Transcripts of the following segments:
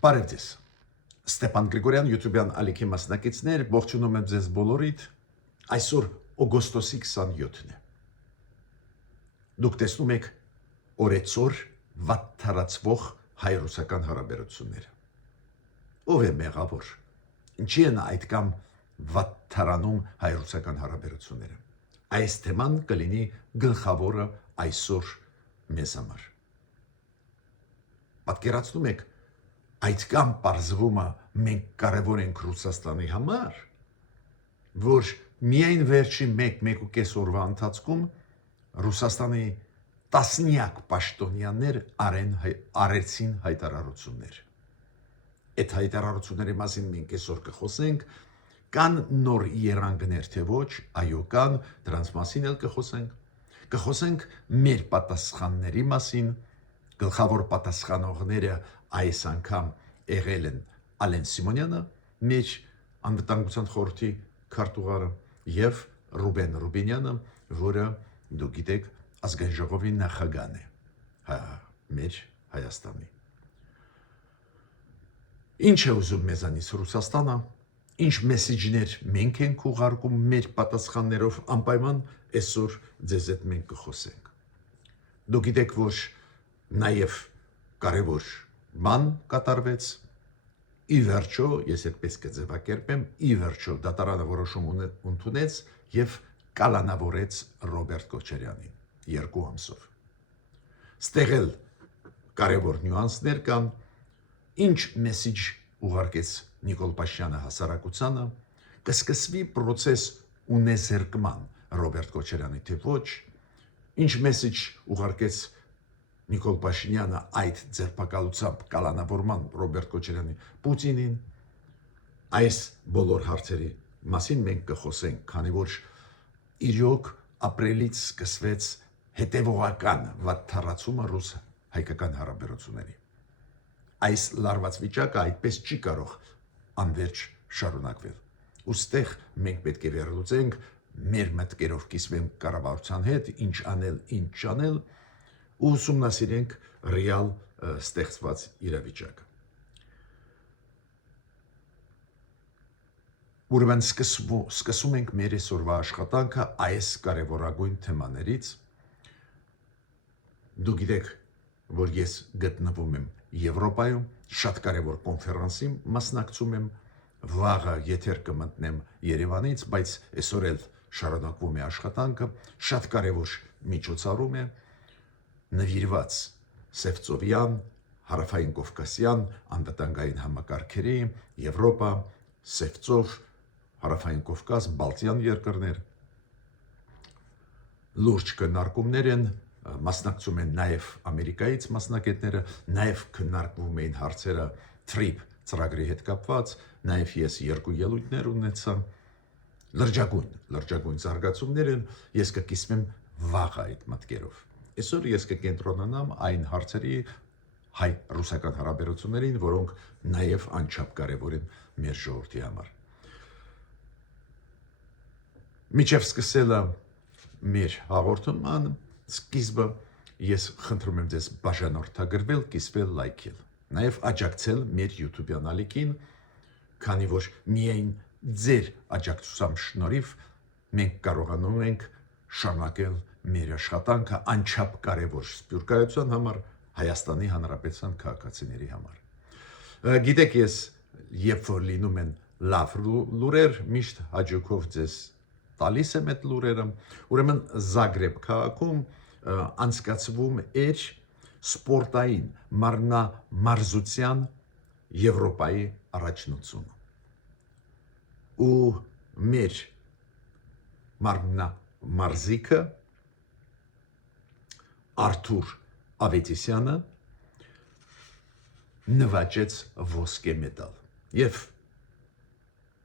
Բարև ձեզ։ Ստեփան Գրիգորյան, YouTube-յան ալիքի մասնակիցներ, ողջունում եմ ձեզ բոլորիդ։ Այսօր օգոստոսի 27-ն է։ Դուք տեսնում եք օրեցօր վատթարացվող հայ-ռուսական հարաբերությունները։ Ով է մեղավոր։ Ինչի են այդքան վատթարանում հայ-ռուսական հարաբերությունները։ Այս թեման կլինի գլխավորը այսօր մեզ համար։ Պատկերացնում եք, այդքան պարզվում է մենք կարևոր ենք Ռուսաստանի համար, որ միայն վերջին 1-1.5 օրվա ընթացքում Ռուսաստանի տասնյակ պաշտոնյաներ արեցին հայտարարություններ։ Այդ հայտարարությունների մասին մենք այսօր կխոսենք, կան նոր երանգներ թե ոչ, այո կան, դրանց մասին էլ կխոսենք մեր պատասխանների մասին, գլխավոր պատասխանողները այս անգամ եղել են Ալեն Սիմոնյանը, մեր անվտանգության խորհրդի քարտուղարը, եւ Ռուբեն Ռուբինյանը, որը դուք գիտեք ազգային ժողովի նախագահն է մեր Հայաստանի։ Ինչ է ուզում մեզանից Ռուսաստանը, ինչ մեսեջներ մենք ենք ուղարկում մեր պատասխաններով, անպայման այսօր ձեզ հետ մենք կխոսենք։ Դուք գիտեք, որ նաև կարևոր բան կատարվեց, ի վերջո, ես այդպես կձևակերպեմ, ի վերջո դատարանը որոշում ընդունեց եւ կալանավորեց Ռոբերտ Քոչարյանին 2 ամսով։ Ստեղ էլ կարևոր նյուանսներ կան, ինչ մեսեջ ուղարկեց Նիկոլ Փաշինյանը հասարակությանը, կսկսվի process ունեզերկման Ռոբերտ Քոչարյանի թե ոչ, ինչ մեսեջ ուղարկեց Նիկոլ Փաշինյանը այդ ձերբակալությամբ կալանավորման Ռոբերտ Քոչարյանի Պուտինին, այս բոլոր հարցերի մասին մենք կխոսենք, քանի որ իրոք ապրիլից սկսվեց հետևողական վատթարացումը ռուս-հայկական հարաբերությունների։ Այս լարված վիճակը այդպես չի կարող անվերջ շարունակվել։ Ոստեղ մենք պետք է վերլուծենք մեր մտքերով կիսվենք կառավարության հետ, ինչ անել, ինչ չանել, ու ուսումնասիրենք ռեալ ստեղծված իրավիճակը։ Ուրեմն սկսում ենք մեր այսօրվա աշխատանքը այս կարևորագույն թեմաներից։ Դուք գիտեք, որ ես գտնվում եմ Եվրոպայում, շատ կարևոր կոնֆերանսի մասնակցում եմ, վաղը եթեր կմտնեմ Երևանից, բայց այսօր էլ շարունակվում է աշխատանքը, շատ կարևոր միջոցառում է, նվիրված Սևծովյան, Հարավային Կովկասյան, անվտանգային համակարգերի, Եվրոպա, Սևծով, Հարավային Կովկաս, Բալտյան երկրներ, լուրջ քննարկումներ են, մասնակցում են նաև Ամերիկայից մասնակիցները, նաև քննարկվում էին հարցերը TRIP ծրագրի հետ կապված, նաև ես 2 ելույթներ ունեցա, լրջագույն զարգացումներ են, ես կկիսվեմ վաղ այդ մտքերով։ Այսօր ես կկենտրոնանամ այն հարցերի հայ-ռուսական հարաբերություններին, որոնք նաև անչափ կարևոր են մեր ժողովրդի համար։ Միջև սկսելը մեր հաղորդման սկիզբը ես խնդրում եմ ձեզ բաժանորդագրվել, կիսվել, լայքել, նաև աջակցել մեր YouTube-յան ալիքին, քանի որ միայն ձեր աջակցությամբ շնորհիվ մենք կարողանում ենք շարունակել մեր աշխատանքը անչափ կարևոր սփյուռքայության համար, Հայաստանի Հանրապետության քաղաքացիների համար։ Գիտեք, ես երբ որ լինում են լավ լուրեր, միշտ հաջողով ձեզ տալիս եմ այդ լուրերը, ուրեմն Զագրեբ քաղաքում անցկացվում էր սպորտային մարզության Եվրոպայի առաջնությունը։ Ու մեր մարզիկը Արթուր Ավետիսյանը նվաճեց ոսկե մեդալ։ Եվ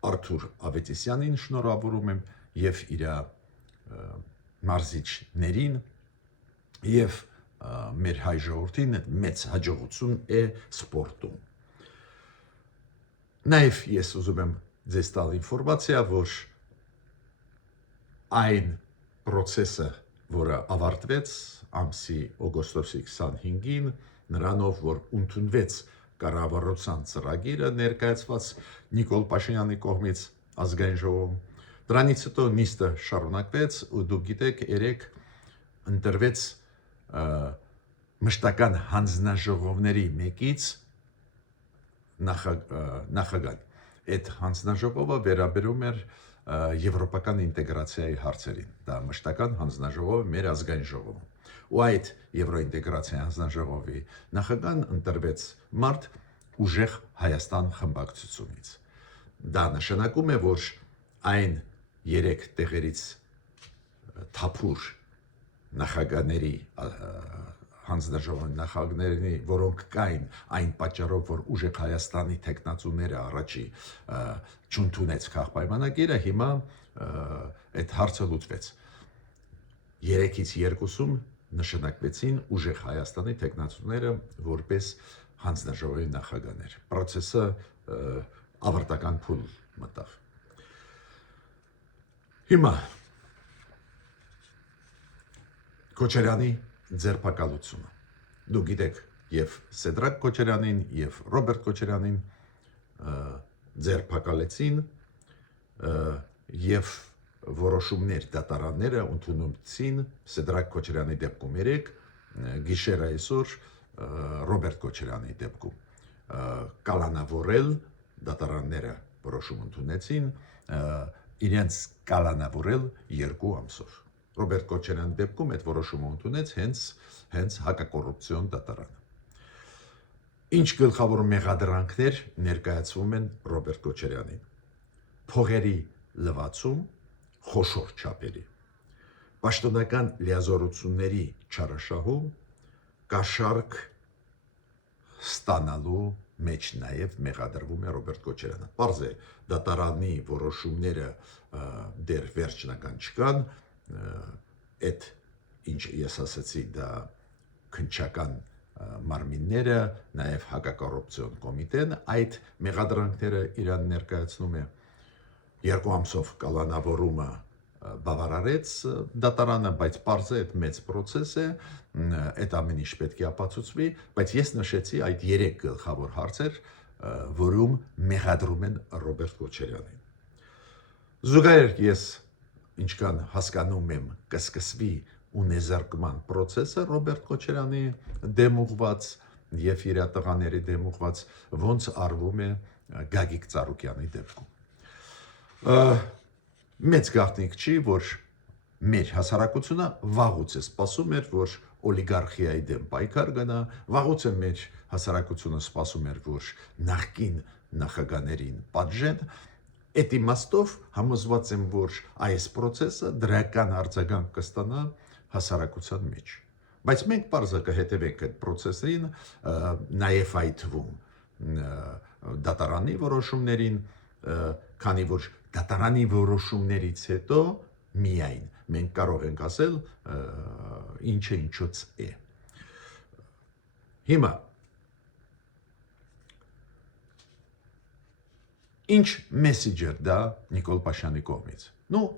Արթուր Ավետիսյանին շնորհավորում եմ եւ իր մարզիչներին եւ մեր հայ ժողովրդին մեծ հաջողություն է սպորտում։ Նաեւ ես ուզում եմ ձեզ տալ ինֆորմացիա, որ այն process-ը, որը ավարտվեց ամսի օգոստոսի 25-ին, նրանով որ ընդունվեց կառավարության ծրագիրը ներկայացված Նիկոլ Փաշինյանի կողմից ազգային ժողովում։ Դրանից հետո նիստը շարունակվեց ու դուք գիտեք, երեք ընտրվեց մշտական հանձնաժողովների մեկից նախագահ։ Այդ հանձնաժողովը վերաբերում էր եվրոպական ինտեգրացիայի հարցերին։ Դա մշտական հանձնաժողովը մեր ազգային ժողովում։ Ու այդ եվրոինտեգրացիայի հանձնաժողովի նախագահն ընտրվեց մարդ ուժեղ Հայաստան խմբակցությունից։ Դա նշանակում է, որ այն 3 տեղերից թափուր նախագահների հանձնաժողովի նախագահների, որոնք կային այն պատճառով, որ ուժեղ Հայաստանի տեխնացուները առաջի չընդունեց քաղաքապայմանագիրը, հիմա այդ հարցը լուծվեց։ 3-ից 2-ում նշանակվեցին ուժեղ Հայաստանի տեխնացուները որպես հանձնաժողովի նախագահներ։ Պրոցեսը ավարտական փուլ մտավ։ Հիմա Քոչարյանի ձերբակալությունը։ Դուք գիտեք, եւ Սեդրակ Քոչարյանին, եւ Ռոբերտ Քոչարյանին ձերբակալեցին եւ որոշումներ դատարանները ընդունեցին Սեդրակ Քոչարյանի դեպքում 3, գիշերը այսօր Ռոբերտ Քոչարյանի դեպքում կալանավորել դատարանները որոշում ընդունեցին իրենց կալանավորել 2 ամսով։ Ռոբերտ Քոչարյանի դեպքում այդ որոշումը ընդունեց հենց հակակոռուպցիոն դատարանը։ Ինչ գլխավոր մեղադրանքներ ներկայացվում են Ռոբերտ Քոչարյանին։ Փողերի լվացում խոշոր չափերի, պաշտոնական լիազորությունների չարաշահում, կաշառք ստանալու մեջ նաև մեղադրվում է Ռոբերտ Քոչարյանը։ Պարզ է, դատարանի որոշումները դեռ վերջնական չկան, այդ ինչ ես ասացի, դա քննչական մարմինները, նաև հակակոռուպցիոն կոմիտեն այդ մեղադրանքները իրան ներկայացնում է։ 2 ամսով կալանավորումը բավարարեց դատարանը, բայց պարզ է, այդ մեծ պրոցես է, այդ ամեն ինչ պետք է ապացուցվի, բայց ես նշեցի այդ 3 գլխավոր հարցեր, որում մեղադրում են Ռոբերտ Քոչարյանին։ Զուգահեռ ես ինչքան հասկանում եմ, կսկսվի ունեզարկման process-ը Ռոբերտ Քոչարյանի դեմ ուղված եւ իր տղաների դեմ ուղված, ոնց արվում է Գագիկ Ծառուկյանի դեպքում։ Մեծ գաղտնիք չի, որ մեր հասարակությունը վաղուց է սպասում էր, որ օլիգարխիայի դեմ պայքար գնա, վաղուց է մեր հասարակությունը սպասում էր, որ նախկին նախագահներին պատժեն։ Այդ իմաստով համոզված եմ, որ այս process-ը դրական արձագանք կստանա հասարակության մեջ։ Բայց մենք պարզը կհետևենք այդ process-ին, նաև այդ թվում դատարանի որոշումներին, քանի որ դատարանի որոշումներից հետո միայն մենք կարող ենք ասել ինչը ինչոց է։ Հիմա ինչ մեսեջ էր դա Նիկոլ Փաշինյանի կողմից։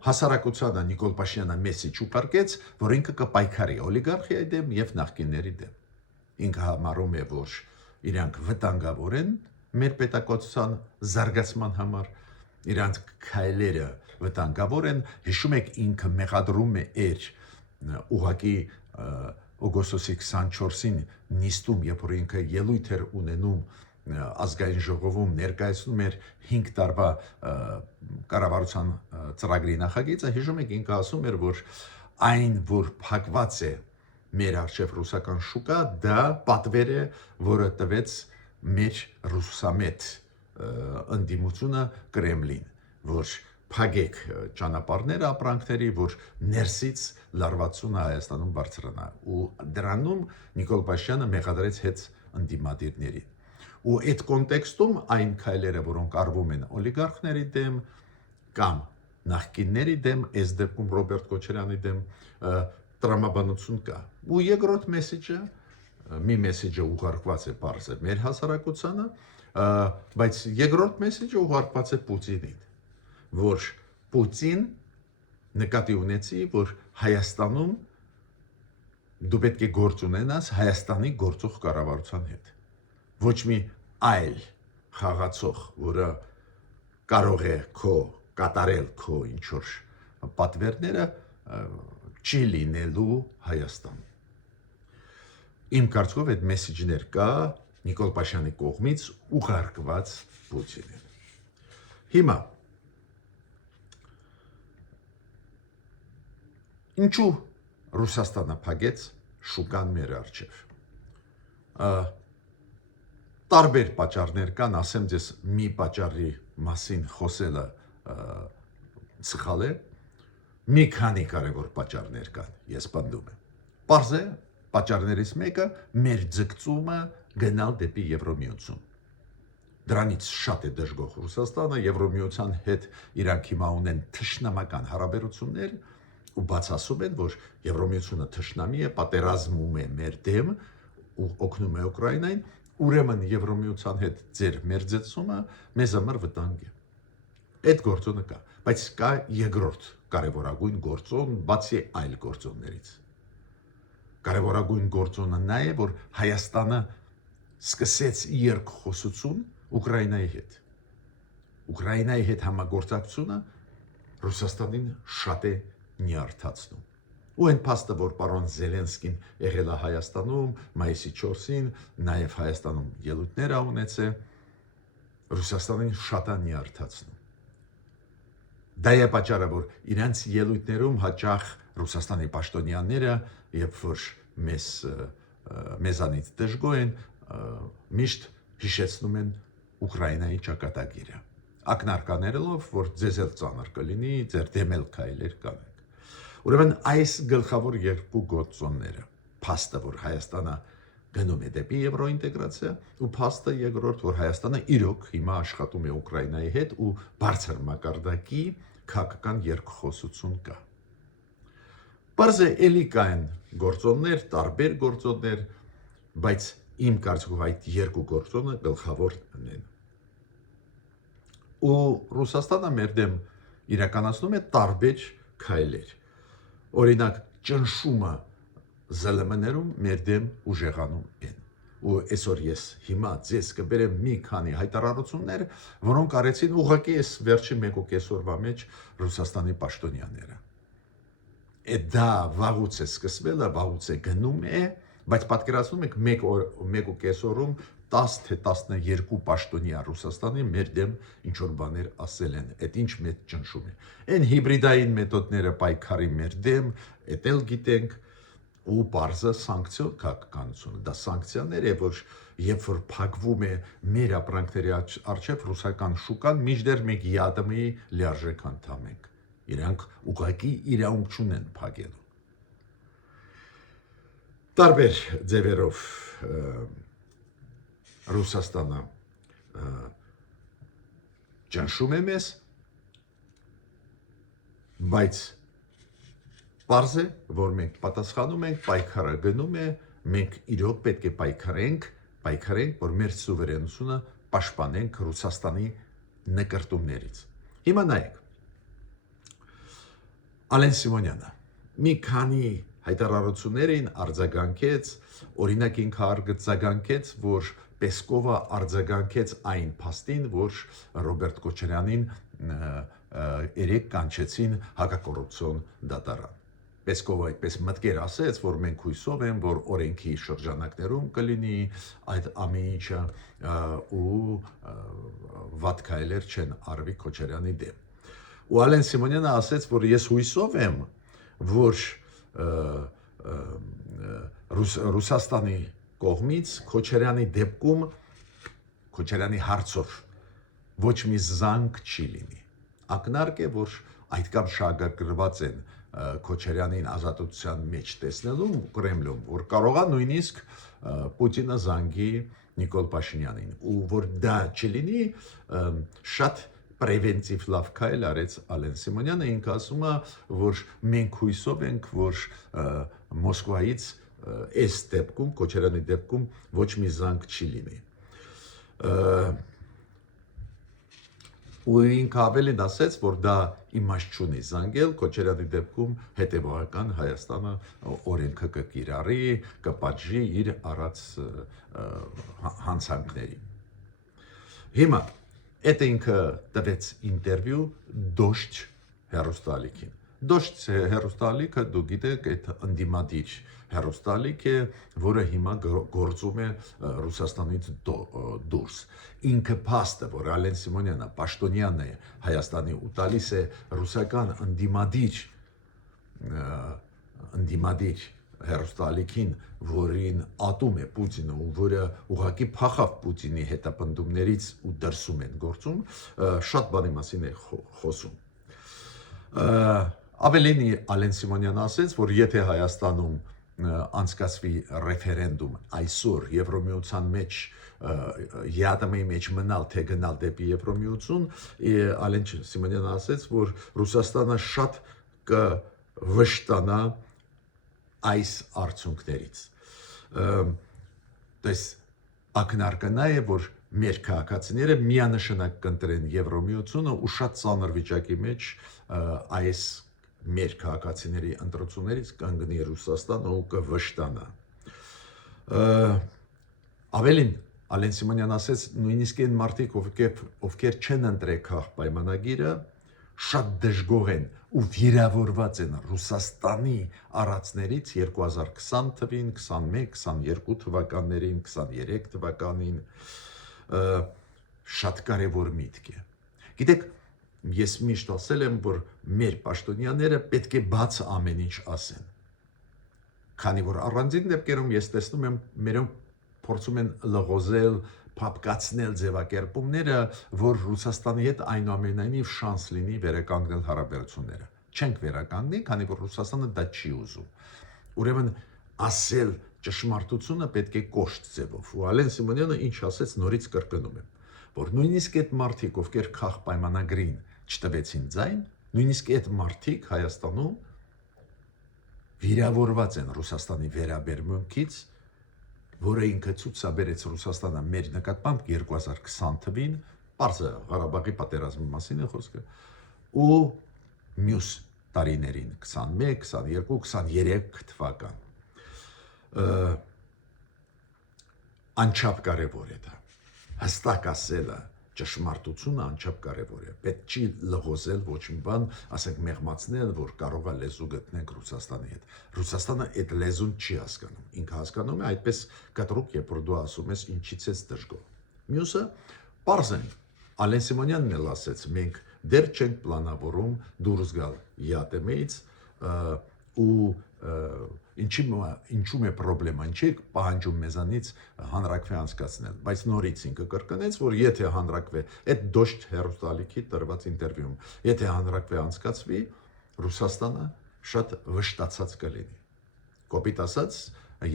Հասարակությանը Նիկոլ Փաշինյանը մեսեջ ուղարկեց, որ ինքը կպայքարի օլիգարխիայի դեմ եւ նախկինների դեմ։ Ինքը համարում է, որ իրանք վտանգավոր են մեր պետակցության զարգացման համար, իրանք քայլերը վտանգավոր են։ Հիշում եք, ինքը մեղադրում էր ուղղակի օգոստոսի 24-ին նիստում, երբ որ ինքը ելույթ էր ունենում ազգային ժողովում ներկայացնում էր 5 տարվա կառավարության ծրագրի նախագիծը, հիշում եք, ինքը ասում էր, որ այն, որ փակված է մեր արժև ռուսական շուկա, դա պատվեր է, որը տվեց մեր ռուսամետ ընդդիմությունը Կրեմլին, որ փակեք ճանապարհները ապրանքների, որ ներսից լարվածությունը Հայաստանում բարձրանա։ Ու դրանում Նիկոլ Փաշինյանը մեղադրեց հետ ընդդիմադիրներին։ Ու այդ կոնտեքստում այն քայլերը, որոնք արվում են օլիգարխների դեմ կամ նախկինների դեմ, այս դեպքում Ռոբերտ Քոչարյանի դեմ տրամաբանություն կա։ Ու երկրորդ մեսեջը, մի մեսեջը ուղարկված է բարձր մեր հասարակությանը, բայց երկրորդ մեսեջը ուղարկված է Պուտինին, որ Պուտին նկատի ունեցի, որ Հայաստանում դու պետք է գործ ունենաս Հայաստանի գործող կառավարության հետ։ Ոչ մի այլ խաղացող, որը կարող է կատարել քո ինչ-որ պատվերները, չի լինելու Հայաստան։ Իմ կարծիքով այդ մեսեջներ կա Նիկոլ Փաշինյանի կողմից ուղարկված Պուտինին։ Հիմա ինչու Ռուսաստանը փակեց շուկան մեր առջև։ Տարբեր պատճառներ կան, ասեմ ձեզ մի պատճառի մասին խոսելը սխալ է, մի քանի կարևոր պատճառներ կան, ես պնդում եմ։ Պարզ է, պատճառներից մեկը մեր ձգտումը գնալ դեպի Եվրոմիություն։ Դրանից շատ է դժգոհ Ռուսաստանը, Եվրոմիության հետ իրանք հիմա ունեն թշնամական հարաբերություններ ու բաց ասում են, որ Եվրոմիությունը թշնամի է, պատերազմում է մեր դեմ ու օգնում է Ուկրաինային, ուրեմն Եվրոմիության հետ ձեր մերձեցումը մեզ համար վտանգ է։ Այդ գործոնը կա, բայց կա երկրորդ կարևորագույն գործոն, բացի այլ գործոններից։ Կարևորագույն գործոնը նա է, որ Հայաստանը սկսեց երկխոսություն Ուկրաինայի հետ։ Ուկրաինայի հետ համագործակցությունը Ռուսաստանին շատ է նյարդացնում։ Ու այն փաստը, որ պարոն Զելենսկին եղել է Հայաստանում մայիսի 4-ին, նաև Հայաստանում ելույթներ ա ունեցել, Ռուսաստանին շատ է նյարդացնում։ Դա է պատճառը, որ իրենց ելույթներում հաճախ Ռուսաստանի պաշտոնյաները, երբ որ մեզանից դժգոհ են, միշտ հիշեցնում են Ուկրաինայի ճակատագիրը։ Ակնարկաներով, որ ձեզ էլ ծանր կլինի, ձեր դեմ էլ քայլեր կանեք։ Ուրեմն այս գլխավոր երկու գործոնները, փաստը, որ Հայաստանը գնում է դեպի եվրոինտեգրացիա, ու փաստը երկրորդ, որ Հայաստանը իրոք հիմա աշխատում է Ուկրաինայի հետ ու բարձր մակարդակի քաղաքական երկխոսություն կա։ Պարզ է, էլի կային գործոններ, տարբեր գործոններ, բայց իմ կարծիքով այդ երկու գործոնը գլխավորն են։ Ու Ռուսաստանը մեր դեմ իրականացնում է տարբեր քայլեր։ Օրինակ, ճնշումը ԶԼՄ-ներում մեր դեմ ուժեղանում են։ Ու այսօր ես հիմա ձեզ կբերեմ մի քանի հայտարարություններ, որոնք արեցին ուղղակի այս վերջին 1.5 օրվա մեջ Ռուսաստանի պաշտոնյաները։ Դա վաղուց է սկսվել, վաղուց է գնում է, բայց պատկերացնում եք 1.5 օրում 10 թե 12 պաշտոնյա Ռուսաստանի մեր դեմ ինչ-որ բաներ ասել են, այդ ինչ մեծ ճնշում է։ Այն հիբրիդային մեթոդները պայքարի մեր դեմ, այդ էլ գիտենք, ու բարձր սանկցիոն քաղաքականությունը, դա սանկցիաներ է, որ երբ որ փակվում է մեր ապրանքների առջև ռուսական շուկան, մինչդեռ մենք ԵԱՏՄ-ի լիարժեք անդամ ենք։ Իրանք ուղղակի իրավունք չունեն փակելու։ Տարբեր ձևերով Ռուսաստանը ճնշում է մեզ, բայց պարզ է, որ մենք պատասխանում ենք, պայքարը գնում է, մենք իրոք պետք է պայքարենք, որ մեր սուվերենությունը պաշտպանենք Ռուսաստանի նկրտումներից։ Հիմա նայեք, Ալեն Սիմոնյանը մի քանի հայտարարություններին արձագանքեց, օրինակ ինքը արձագանքեց, որ Պեսկովը արձագանքեց այն փաստին, որ Ռոբերտ Քոչարյանին երեք կանչեցին հակակոռուպցիոն դատարան։ Պեսկովը այդպես մտքեր ասեց, որ մենք հույսով ենք, որ օրենքի շրջանակներում կլինի այդ ամեն ինչը ու վատ քայլեր չեն արվի Քոչարյանի դեմ։ Ու Ալեն Սիմոնյանը ասեց, որ ես հույսով եմ, որ Ռուսաստանի կողմից Քոչարյանի դեպքում, Քոչարյանի հարցով ոչ մի զանգ չի լինի։ Ակնարկ է, որ այդքան շահագրգռված են Քոչարյանին ազատության մեջ տեսնելու Կրեմլում, որ կարող է նույնիսկ Պուտինը զանգի Նիկոլ Փաշինյանին, ու որ դա չլինի, շատ պրևենտիվ լավ քայլ արեց Ալեն Սիմոնյանը, ինքը ասում է, որ մենք հույսով ենք, որ Մոսկվայից այս դեպքում, Քոչարյանի դեպքում ոչ մի զանգ չի լինի։ Ու ինքը ավելին ասեց, որ դա իմաստ չունի զանգել, Քոչարյանի դեպքում հետևողական Հայաստանը օրենքը կկիրառի, կպատժի իր արած հանցանքներին։ Հիմա այդ ինքը տվեց ինտերվյու Դոշտ հեռուստալիքին։ Դոշտ հեռուստալիքը դու գիտեք այդ ընդդիմադիր հեռուստալիք է, որը հիմա գործում է Ռուսաստանից դուրս։ Ինքը փաստը, որ Ալեն Սիմոնյանը պաշտոնյան է Հայաստանի ու տալիս է ռուսական ընդդիմադիր հեռուստալիքին, որին ատում է Պուտինը ու որը ուղղակի փախավ Պուտինի հետապնդումներից ու դրսում են գործում, շատ բանի մասին է խոսում։ Ավելին Ալեն Սիմոնյանը ասեց, որ եթե Հայաստանում անցկացվի ռեֆերենդում այսօր Եվրոմիության մեջ ԵԱՏՄ-ի մեջ մնալ թե գնալ դեպի Եվրոմիություն, Ալեն Սիմոնյանը ասեց, որ Ռուսաստանը շատ կվշտանա այս արդյունքներից։ Դες ակնարկն է, որ մեր քաղաքացիները միանշանակ կընտրեն Եվրոմիությունը ու շատ ծանր վիճակի մեջ այս մեր քաղաքացիների ընտրություններից կանգնի Ռուսաստանը ու կվշտանա։ Ավելին Ալեն Սիմոնյան ասեց, նույնիսկ այն մարդիկ, ովքեր չեն ընտրել քաղաք պայմանագիրը, շատ դժգոհ են ու վիրավորված են Ռուսաստանի արածներից 2020 թվին, 21, 22 թվականներին, 23 թվականին, շատ կարևոր միտք է։ Գիտեք, ես միշտ ասել եմ, որ մեր պաշտոնյաները պետք է բաց ամեն ինչ ասեն։ Քանի որ առանձին դեպքերում ես տեսնում եմ, մերոնք փորձում են լղոզել, փապկացնել ձևակերպումները, որ Ռուսաստանի հետ այնուամենայնիվ շանս լինի վերականգնել հարաբերությունները։ Չենք վերականգնի, քանի որ Ռուսաստանը դա չի ուզում։ Ուրեմն ասել ճշմարտությունը պետք է կոշտ ձևով։ Ու Ալեն Սիմոնյանը ինչ ասեց, նորից կրկնում եմ, որ նույնիսկ այդ մարդիկ, ովքեր քաղաք պայմանագրին չտվեցին ձայն, նույնիսկ այդ մարդիկ Հայաստանում վիրավորված են Ռուսաստանի վերաբերմունքից, որը ինքը ցուցաբերեց Ռուսաստանը մեր նկատմամբ 2020 թվին, պարզը Ղարաբաղի պատերազմի մասին է խոսքը, ու մյուս տարիներին 21, 22, 23 թվական։ Անչափ կարևոր է դա։ Հստակ ասելը, ճշմարտությունը անչափ կարևոր է։ Պետք չի լղոզել ոչ մի բան, ասենք մեղմացնել, որ կարող է լեզու գտնենք Ռուսաստանի հետ։ Ռուսաստանը այդ լեզուն չի հասկանում։ Ինքը հասկանում է այդպես կտրուկ, երբ որ դու ասում ես ինչից ես դժգոհ։ Մյուսը պարզ է։ Ալեն Սիմոնյանն էլ ասեց, մենք դեռ չենք պլանավորում դուրս գալ ԵԱՏՄ-ից ու ինչու՞մ է պրոբլեման, չի պահանջում մեզանից հանրակրվե անցկացնել, բայց նորից ինքը կրկնեց, որ եթե հանրակրվե, այդ Դոշտ հեռուստալիքի տրված ինտերվյուում, եթե հանրակրվե անցկացվի, Ռուսաստանը շատ վշտացած կլինի։ Կոպիտ ասած,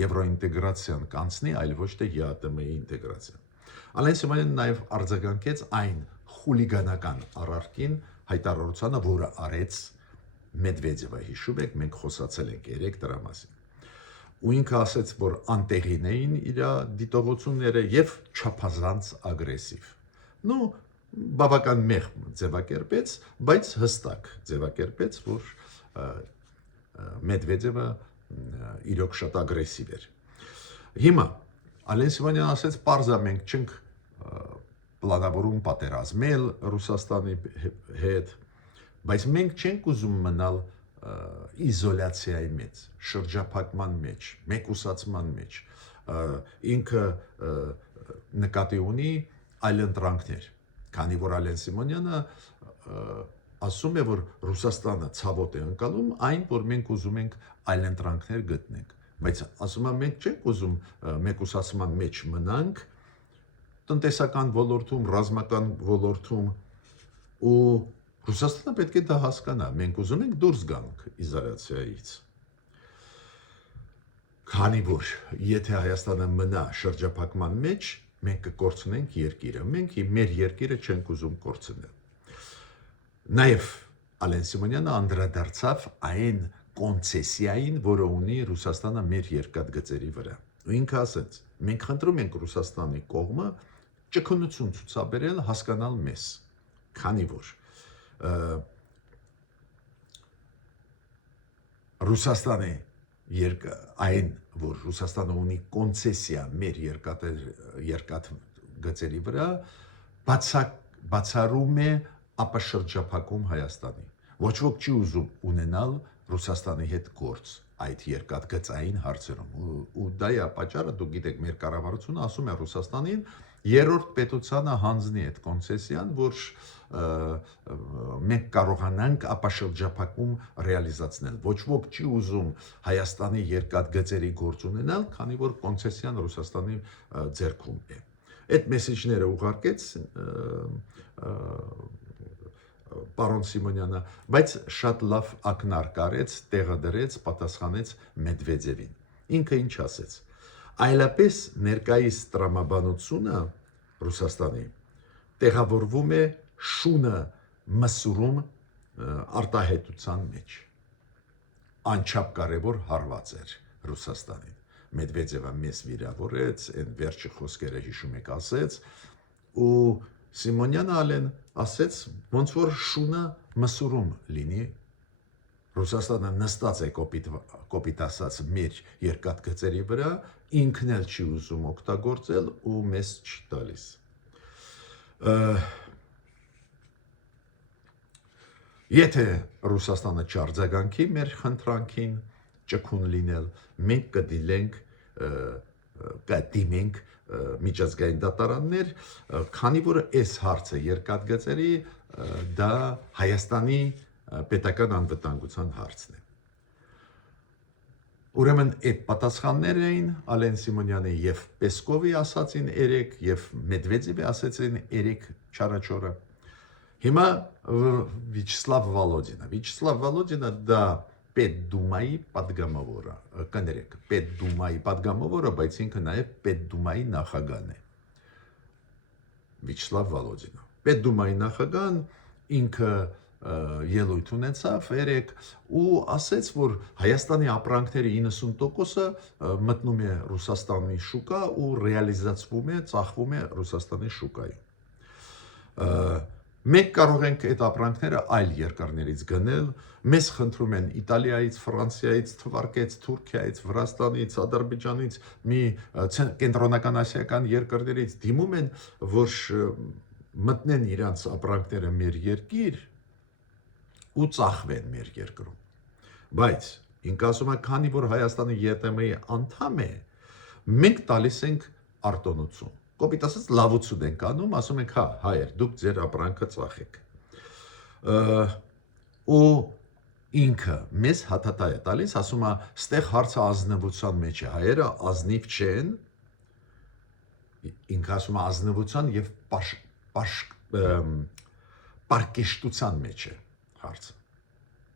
եվրոինտեգրացիան կանցնի, այլ ոչ թե ԵԱՏՄ-ի ինտեգրացիան։ Ալեն Սիմոնյանը նաև արձագանքեց այն խուլիգանական արարքին հայտարարությանը, որը արեց Մեդվեդևը, հիշում եք, մենք խոսացել ենք երեք դրա մասին։ Ու ինքը ասեց, որ անտեղին էին իր դիտողությունները եւ չափազանց ագրեսիվ։ Նու բավական մեղմ ձևակերպեց, բայց հստակ ձևակերպեց, որ Մեդվեդևը իրոք շատ ագրեսիվ էր։ Հիմա Ալեն Սիմոնյանը ասեց, պարզա մենք չենք պլանավորում պատերազմել Ռուսաստանի հետ, բայց մենք չենք ուզում մնալ իզոլացիայի մեջ, շրջափակման մեջ, մեկուսացման մեջ։ Ինքը նկատի ունի այլընտրանքներ, քանի որ Ալեն Սիմոնյանը ասում է, որ Ռուսաստանը ցավոտ է ընկալում այն, որ մենք ուզում ենք այլընտրանքներ գտնենք, բայց ասում է մենք չենք ուզում մեկուսացման մեջ մնանք, տնտեսական ոլորտում, ռազմական ոլորտում ու Ռուսաստանը պետք է դա հասկանա, մենք ուզում ենք դուրս գանք իզոլացիայից։ Քանի որ եթե Հայաստանը մնա շրջափակման մեջ, մենք կկորցնենք երկիրը, մենք մեր երկիրը չենք ուզում կորցնել։ Նաև Ալեն Սիմոնյանը անդրադարձավ այն կոնցեսիային, որը ունի Ռուսաստանը մեր երկաթգծերի վրա։ Ու ինքը ասեց, մենք խնդրում ենք Ռուսաստանի կողմը ճկունություն ցուցաբերել, հասկանալ մեզ, քանի որ Ռուսաստանի այն, որ Ռուսաստանը ունի կոնցեսիա մեր երկաթ գծերի վրա, բացառում է ապաշրջափակում Հայաստանի։ Ոչ ոք չի ուզում ունենալ Ռուսաստանի հետ գործ այդ երկաթգծային հարցերում։ Ու դա է պատճառը, դուք գիտեք, մեր կառավարությունը ասում է Ռուսաստանին երրորդ պետությանը հանձնի այդ կոնցեսիան, որ մենք կարողանանք ապաշրջափակում ռեալիզացնել։ Ոչ ոք չի ուզում Հայաստանի երկաթգծերի գործ ունենալ, քանի որ կոնցեսիան Ռուսաստանի ձեռքում է։ Այդ մեսեջները ուղարկեց պարոն Սիմոնյանը, բայց շատ լավ ակնարկ արեց, տեղը դրեց, պատասխանեց Մեդվեդևին։ Ինքը ինչ ասեց. այլապես ներկայիս տրամաբանությունը Ռուսաստանի տեղավորվում է շունը մսուրում արտահայտության մեջ։ Անչափ կարևոր հարված էր Ռուսաստանին։ Մեդվեդևը մեզ վիրավորեց, այն վերջի խոսքերը հիշում եք ասեց, ու Սիմոնյանը ալեն ասեց, ոնց որ շունը մսուրում լինի, Ռուսաստանը նստած է կոպիտ ասած մեր երկաթգծերի վրա, ինքն էլ չի ուզում օգտագործել ու մեզ չի տալիս։ Եթե Ռուսաստանը չարձագանքի մեր խնդրանքին, ճկուն լինել, մենք կդիմենք միջազգային դատարաններ, քանի որ այս հարցը երկաթգծերի դա Հայաստանի պետական անվտանգության հարցն է։ Ուրեմն այդ պատասխանները էին Ալեն Սիմոնյանի եւ Պեսկովի ասացին երեք եւ Մեդվեդևի ասացին երեք չարաչորը։ Հիմա Վիչսլավ Վալոդինը դա Պետդումայի падգամավորը, կներեք, Պետդումայի падգամավորը, բայց ինքը նաև Պետդումայի նախագահն է։ Վիչսլավ Վալոդինը։ Պետդումայի նախագահն ինքը ելույթ ունեցավ երեք ու ասեց, որ Հայաստանի ապրանքների 90%-ը մտնում է Ռուսաստանի շուկա ու ռեալիզացվում է, ծախվում է Ռուսաստանի շուկայում։ Մենք կարող ենք այդ ապրանքները այլ երկրներից գնել, մեզ խնդրում են Իտալիայից, Ֆրանսիայից, թվարկեց Թուրքիայից, Վրաստանից, Ադրբեջանից, մի կենտրոնական ասիական երկրներից դիմում են, որ մտնեն իրանց ապրանքները մեր երկիր ու ծախվեն մեր երկրում։ Բայց ինք ասում է, քանի որ Հայաստանը ԵՏՄ-ի անդամ է, մենք տալիս ենք արտոնություն։ Կոպիտ ասած լավություն ենք անում, ասում ենք, հա, հայեր, դուք ձեր ապրանքը ծախեք։ Ու ինքը մեզ հաթաթա է տալիս, ասում է, ստեղ հարցը ազնվության մեջ է, հայերը ազնիվ չեն, ինքը ասում է ազնվության և պարկեշտության մեջ է հարցը։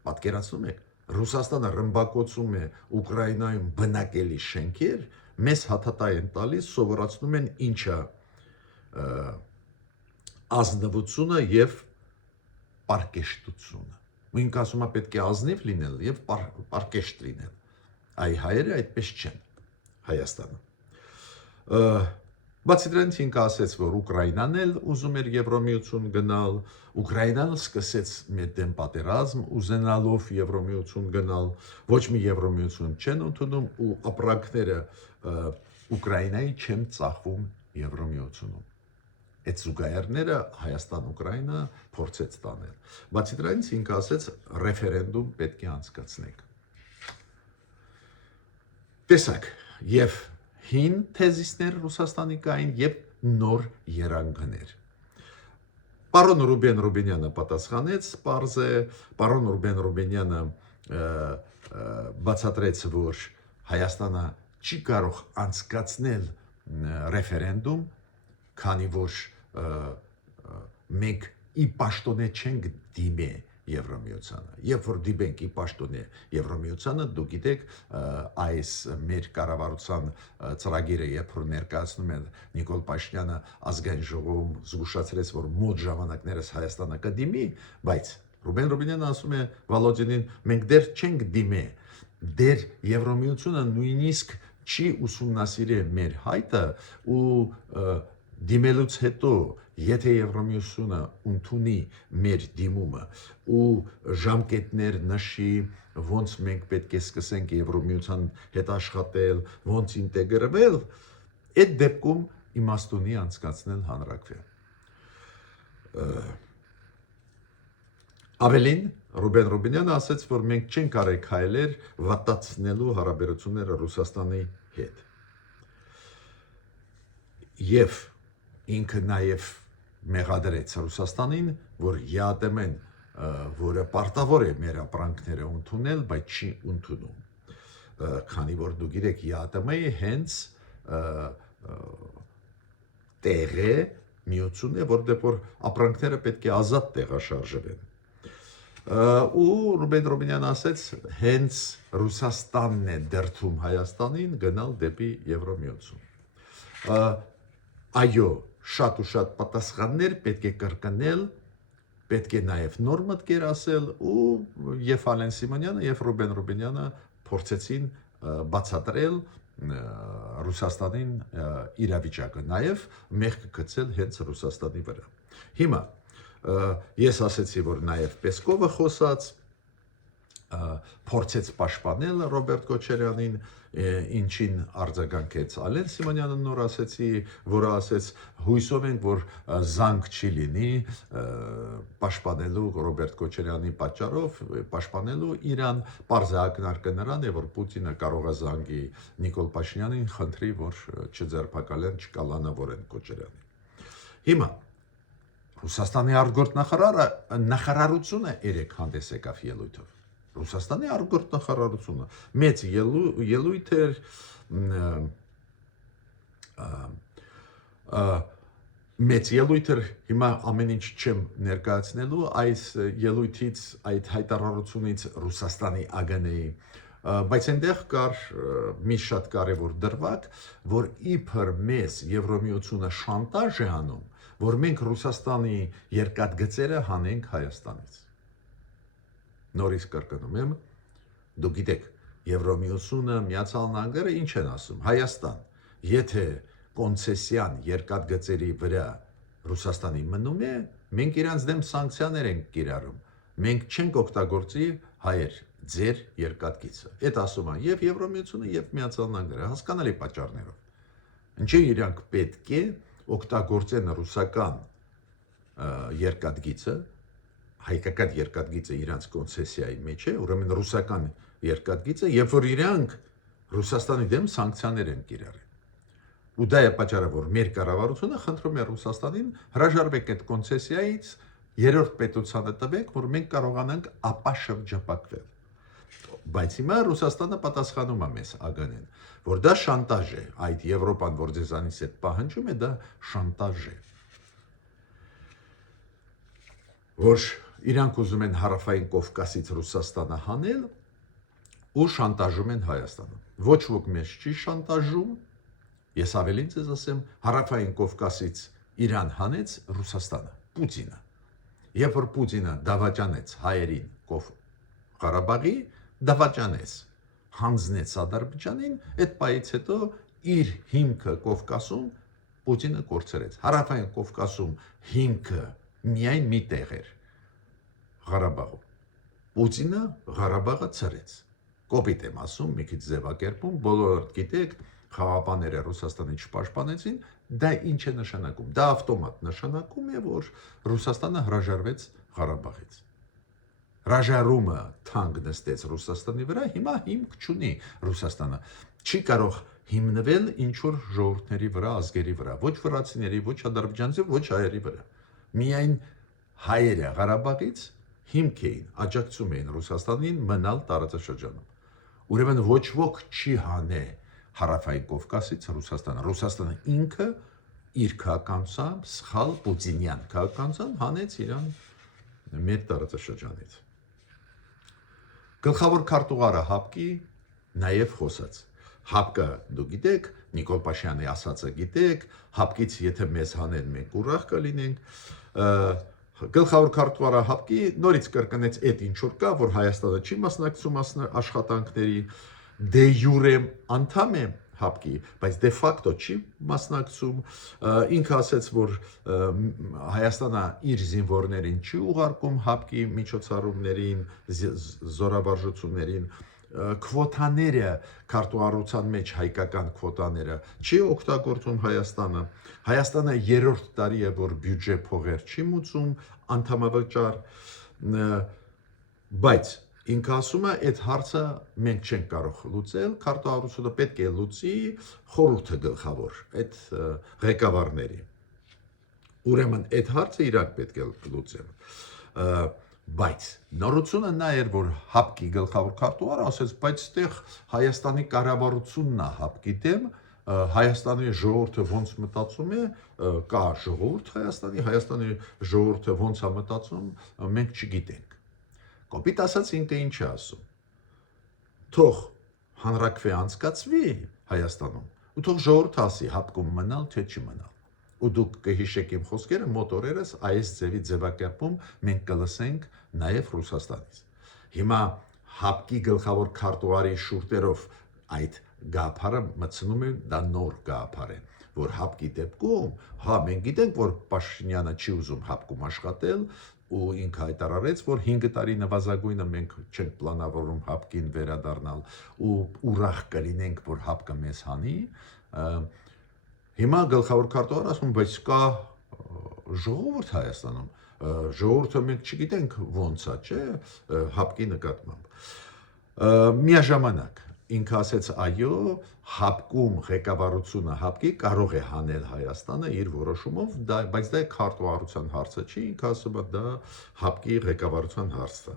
Պատկերացնում եք, Ռուսաստանը ռմբակոծում է Ուկրաինայում բնակելի շենքեր, մեզ հաթաթա են տալիս, սովորացնում են ինչը ազնվությունը և պարկեշտությունը։ Ու ինքը ասում է պետք է ազնիվ լինել և պարկեշտ լինել։ Այ հայերը այդպես չեն Հայաստանը։ Բացի դրանից ինքը ասեց, որ Ուկրաինան էլ ուզում էր Եվրոմիություն գնալ, Ուկրաինան սկսեց մեր դեմ պատերազմ, ուզենալով Եվրոմիություն գնալ, ոչ մի Եվրոմիություն չեն ընդունում ու ապրանքները Ուկրաինայի չեն ծախվում Եվրոմիությունում։ Այդ զուգահեռները Հայաստան-Ուկրաինա փորձեց տանել։ Բացի դրանից ինքը ասեց ռեֆերենդում պետք է անցկացնենք։ Տեսակ, եւ հին թեզիսներ Ռուսաստանի կային եւ նոր երանգներ։ Պարոն Ռուբեն Ռուբենյանը պատասխանեց, պարզ է, պարոն Ռուբեն Ռուբենյանը բացատրեց, որ Հայաստանը չի կարող անցկացնել ռեֆերենդում, քանի որ մենք ի պաշտոնե չենք դիմե Եվրոմիությանը։ Երբ որ դիպենք ի պաշտոնե Եվրոմիությանը, դուք գիտեք, այս մեր կառավարության ծրագիրը, երբ որ ներկայացնում են Նիկոլ Փաշինյանը ազգային ժողովում զգուշացրեց, որ մոտ ժամանակներս Հայաստանը կդիմի, բայց Ռուբեն Ռուբենյանը ասում է Վալոդինին, մենք դեռ չենք դիմե, դեռ Եվրոմիությունը նույնիսկ չի ուսումնասիրել մեր հայտը ու դիմելուց հետո, եթե Եվրոմիությունը ընդունի մեր դիմումը ու ժամկետներ նշի, ոնց մենք պետք է սկսենք Եվրոմիության հետ աշխատել, ոնց ինտեգրվել, այդ դեպքում իմաստ ունի անցկացնել հանրաքվե։ Ավելին Ռուբեն Ռուբինյանը ասաց, որ մենք չենք կարելի քայլեր վատացնելու հարաբերությունները Ռուսաստանի հետ։ Եվ ինքը նաև մեղադրեց Ռուսաստանին, որ ԵԱՏՄ-ն, որը պարտավոր է մեր ապրանքները ընդունել, բայց չի ընդունում։ Քանի որ դու գիտեք, ԵԱՏՄ-ը հենց տեղ է, միություն է, որտեղ որ ապրանքները պետք է ազատ տեղաշարժվեն։ Ու Ռուբեն Ռուբինյանը ասաց, հենց Ռուսաստանն է դրդում Հայաստանին գնալ դեպի Եվրամիություն։ Այո, շատ ու շատ պատասխաններ պետք է կրկնել, պետք է նաև նոր մտքեր ասել, ու եւ Ալեն Սիմոնյանը եւ Ռուբեն Ռուբինյանը փորձեցին բացատրել Ռուսաստանին իրավիճակը, նաև մեղքը գցել հենց Ռուսաստանի վրա։ Հիմա ես ասեցի, որ նաև Պեսկովը խոսած, փորձեց պաշտպանել Ռոբերտ Քոչարյանին, ինչին արձագանքեց Ալեն Սիմոնյանը, նոր ասեցի, որը ասեց, հույսով ենք, որ զանգ չի լինի պաշտպանելու Ռոբերտ Քոչարյանի պատճառով, պաշտպանելու Իրան, պարզ ակնարկը նրան է, որ Պուտինը կարող է զանգի Նիկոլ Փաշինյանին, խնդրի, որ չձերբակալեն, չկալանավորեն Քոչարյանին։ Հիմա Ռուսաստանի արտգործ նախարարությունը երեք հանդես եկավ ելույթով։ Ռուսաստանի արտգործ նախարարությունը մեծ ելույթ էր, մեծ ելույթ էր, հիմա ամեն ինչ չեմ ներկայացնելու, այս ելույթից, այդ հայտարարությունից Ռուսաստանի ԱԳՆ-ի, բայց այնտեղ կար մի շատ կարևոր դրվագ, որ իբր մեզ Եվրամիությունը շանտաժ է անում, որ մենք Ռուսաստանի երկաթգծերը հանենք Հայաստանից։ Նորից կրկնում եմ, դու գիտեք, Եվրամիությունը, Միացյալ Նահանգները ինչ են ասում, Հայաստան, եթե կոնցեսիան երկաթգծերի վրա Ռուսաստանի մնում է, մենք իրանց դեմ սանկցիաներ ենք կիրառում, մենք չենք օգտագործի հայեր ձեր երկաթգիծը։ Այդ ասում են եւ Եվրամիությունը եւ Միացյալ Նահանգները, հասկանալի պատճառներով։ Ինչի իրանք պետք է օգտագործեն ռուսական երկաթգիծը, հայկական երկաթգիծը իրանց կոնցեսիայի մեջ է, ուրեմն ռուսական երկաթգիծը, երբ որ իրանք Ռուսաստանի դեմ սանկցիաներ են կիրառել։ Ու դա է պատճառը, որ մեր կառավարությունը խնդրում է Ռուսաստանին հրաժարվեք այդ կոնցեսիայից, երրորդ պետությանը տվեք, որ մենք կարողանանք ապա շրջապատվել։ Բայց հիմա Ռուսաստանը պատասխանում է մեզ ԱԳՆ-ին, որ դա շանտաժ է, այդ Եվրոպան, որ ձեզանից այդ պահանջում է, դա շանտաժ է։ Որ իրանք ուզում են հարավային Կովկասից Ռուսաստանը հանել ու շանտաժում են Հայաստանը։ Ոչ ոք մեզ չի շանտաժում, ես ավելին ձեզ ասեմ, հարավային Կովկասից Իրան հանեց Ռուսաստանը, Պուտինը։ Երբ որ Պուտինը դավաճանեց հայերին Ղարաբաղի, դավաճանեց, հանձնեց Ադրբեջանին, այդ պայից հետո իր հիմքը Կովկասում Պուտինը կորցրեց։ Հարավային Կովկասում հիմքը միայն մի տեղ էր, Ղարաբաղում։ Պուտինը Ղարաբաղը ցրեց։ Կոպիտ եմ ասում, մի քիչ ձևակերպում, բոլորը գիտեք, խաղաղապահները Ռուսաստանի չպաշտպանեցին, դա ինչ է նշանակում։ Դա ավտոմատ նշանակում է, որ Ռուսաստանը հրաժարվեց Ղարաբաղից։ Հրաժարումը թանկ նստեց Ռուսաստանի վրա, հիմա հիմք չունի Ռուսաստանը։ Չի կարող հիմնվել ինչ-որ ժողովուրդների վրա, ազգերի վրա, ոչ վրացիների, ոչ ադրբեջանցի, ոչ հայերի վրա։ Միայն հայերը Ղարաբաղից հիմք էին, աջակցում էին Ռուսաստանին մնալ տարածաշրջանում։ Ուրեմն ոչ ոք չի հանե հարավային Կովկասից Ռուսաստանը։ Ռուսաստանը ինքը իր քաղաքականությամբ, սխալ պուտինյան քաղաքականությամբ հանեց իրան մեր տարածաշրջանից։ Գլխավոր քարտուղարը ՀԱՊԿ-ի նաև խոսաց։ ՀԱՊԿ-ը դու գիտեք, Նիկոլ Փաշինյանի ասածը գիտեք, ՀԱՊԿ-ից եթե մեզ հանեն, մենք ուրախ կլինենք։ Գլխավոր քարտուղարը ՀԱՊԿ-ի նորից կրկնեց այդ ինչ որ կա, որ Հայաստանը չի մասնակցում աշխատանքների, դե յուրե անդամ է ՀԱՊԿ-ի, բայց դե ֆակտո չի մասնակցում։ Ինքը ասաց, որ Հայաստանը իր զինվորներին չի ուղարկում ՀԱՊԿ-ի միջոցառումներին, զորավարժություններին, քվոտաները քարտուղարության մեջ հայկական քվոտաները չի օգտագործում Հայաստանը։ Հայաստանը երրորդ տարի է, որ բյուջե փողեր չի մուծում, անդամավճար, բայց ինքը ասում է, այդ հարցը մենք չենք կարող լուծել, քարտուղարությունը պետք է լուծի խորհուրդը գլխավոր, այդ ղեկավարների։ Ուրեմն այդ հարցը իրանք պետք է լուծեն։ Բայց նորությունը նա էր, որ ՀԱՊԿ-ի գլխավոր քարտուղարը ասեց, բայց այդտեղ Հայաստանի կառավարությունն է ՀԱՊԿ-ի դեմ, Հայաստանի ժողովուրդը ոնց մտածում է, կա ժողովուրդ Հայաստանի ժողովուրդը ոնց է մտածում, մենք չգիտենք։ Կոպիտ ասած ինքը ինչ է ասում։ Թող հանրաքվե անցկացվի Հայաստանում, ու թող ժողովուրդը ասի ՀԱՊԿ-ում մնալ թե չմնալ։ Ու դուք կհիշեք իմ խոսքերը, մոտ օրերս այս ձևակերպում մենք կլսենք նաև Ռուսաստանից։ Հիմա ՀԱՊԿ-ի գլխավոր քարտուղարի շուրթերով այդ գաղափարը մտցնում է, դա նոր գաղափար է, որ ՀԱՊԿ-ի դեպքում, հա, մենք գիտենք, որ Փաշինյանը չի ուզում ՀԱՊԿ-ում աշխատել, ու ինքը հայտարարեց, որ 5 տարի նվազագույնը մենք չենք պլանավորում ՀԱՊԿ-ին վերադառնալ ու ուրախ կլինենք, որ ՀԱՊԿ-ը մեզ հանի։ Հիմա գլխավոր քարտուղարը ասում, բայց կա ժողովուրդ Հայաստանում, ժողովուրդը մենք չգիտենք ոնց է, չէ, ՀԱՊԿ-ի նկատմամբ։ Միաժամանակ ինքը ասեց, այո, ՀԱՊԿ-ում ղեկավարությունը ՀԱՊԿ-ի կարող է հանել Հայաստանը իր որոշումով, բայց դա քարտուղարության հարցը չի, ինքը ասում է դա ՀԱՊԿ-ի ղեկավարության հարցը։